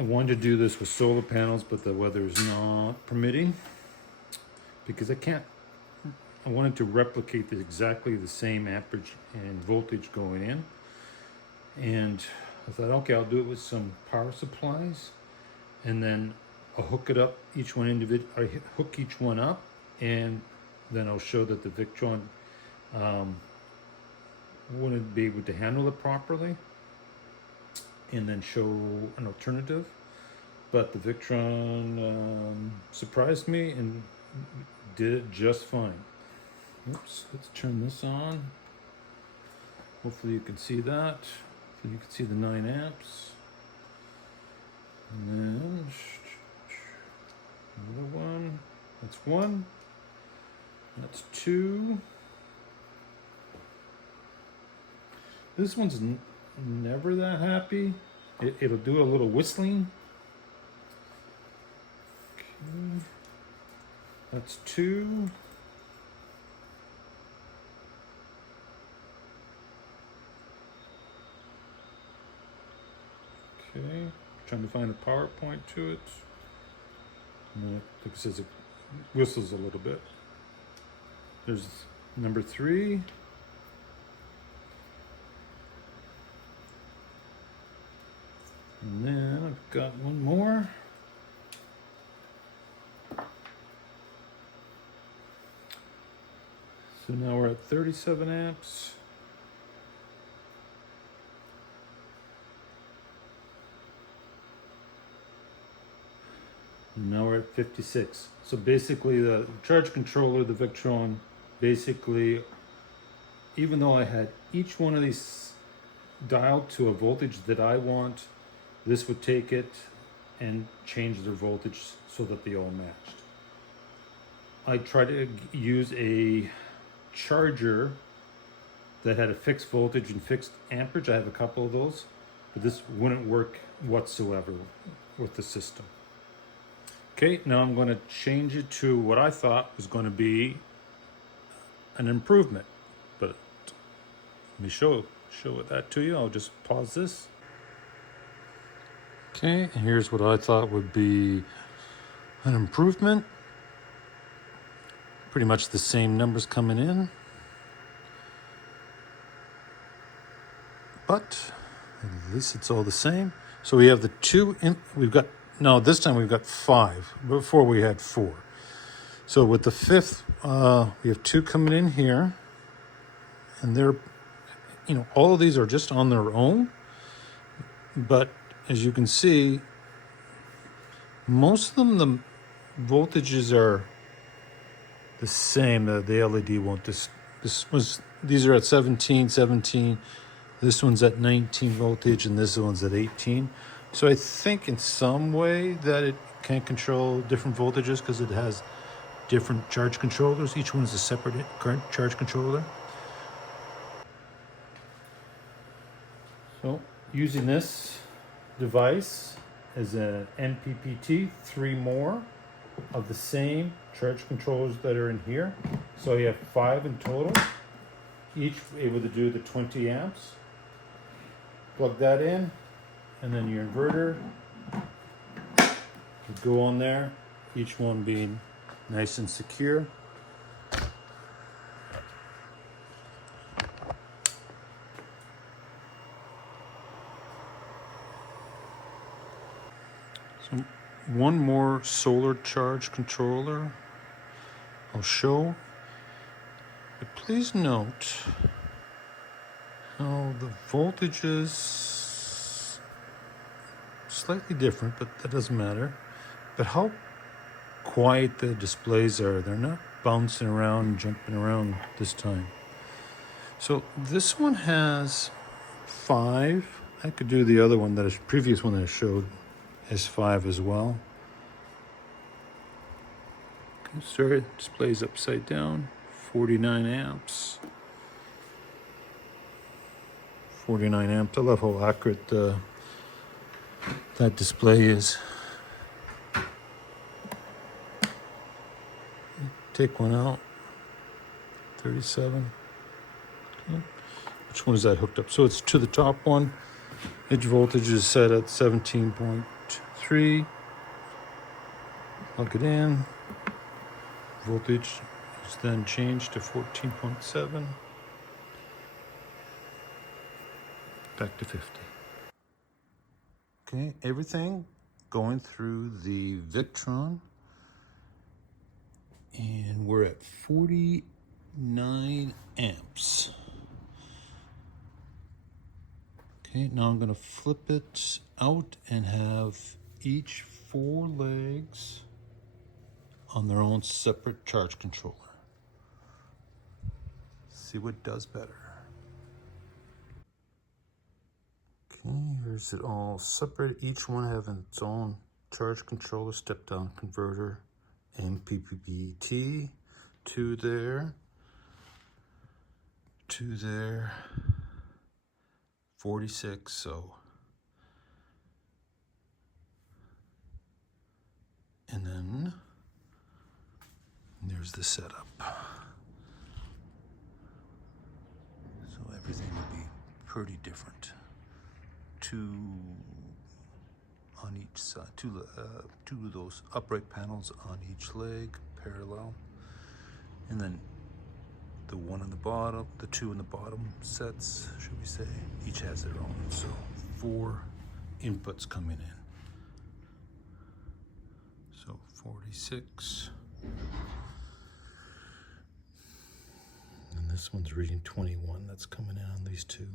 I wanted to do this with solar panels, but the weather is not permitting because I wanted to replicate exactly the same amperage and voltage going in. And I thought, okay, I'll do it with some power supplies, and then I'll hook it up, each one I hook each one up, and then I'll show that the Victron wouldn't be able to handle it properly, and then show an alternative. But the Victron surprised me and did it just fine. Oops, let's turn this on. Hopefully you can see that. So you can see the 9 amps. And then another one. That's 1. That's 2. This one's never that happy. It'll do a little whistling. Okay. That's 2. Okay, trying to find a PowerPoint to it. No, like it says it whistles a little bit. There's number 3. And then I've got one more. So now we're at 37 amps. And now we're at 56. So basically the charge controller, the Victron, basically, even though I had each one of these dialed to a voltage that I want, this would take it and change their voltage so that they all matched. I tried to use a charger that had a fixed voltage and fixed amperage. I have a couple of those, but this wouldn't work whatsoever with the system. Okay, now I'm going to change it to what I thought was going to be an improvement, but let me show that to you. I'll just pause this. Okay, and here's what I thought would be an improvement. Pretty much the same numbers coming in, but at least it's all the same. So we have the 2 this time we've got 5. Before we had 4. So with the 5th, we have 2 coming in here, and they're, all of these are just on their own. But as you can see, most of them, the voltages are the same. The LED won't. These are at 17. This one's at 19 voltage, and this one's at 18. So I think in some way that it can control different voltages because it has different charge controllers. Each one is a separate charge controller. So using this device as an Mppt, 3 more of the same charge controllers that are in here. So you have 5 in total, each able to do the 20 amps. Plug that in, and then your inverter would go on there, each one being nice and secure. So one more solar charge controller I'll show, but please note how the voltage is slightly different, but that doesn't matter. But how quiet the displays are. They're not bouncing around, jumping around this time. So this one has 5. I could do the other one, previous one that I showed, is 5 as well. Okay, sorry, display's upside down. 49 amps. 49 amps. I love how accurate that display is. Take one out. 37. Okay. Which one is that hooked up? So it's to the top one. Edge voltage is set at 17.3 3. Plug it in. Voltage is then changed to 14.7. Back to 50. Okay, everything going through the Victron. And we're at 49 amps. Okay, now I'm going to flip it out and have each 4 legs on their own separate charge controller. See what does better. Okay, here's it all separate. Each one having its own charge controller, step down converter, Mppt, 2 there, 2 there, 46, so. And then there's the setup. So everything will be pretty different. 2 on each side, two of those upright panels on each leg, parallel. And then the one on the bottom, the 2 on the bottom sets, should we say, each has their own. So 4 inputs coming in. So 46. And this one's reading 21. That's coming in on these 2.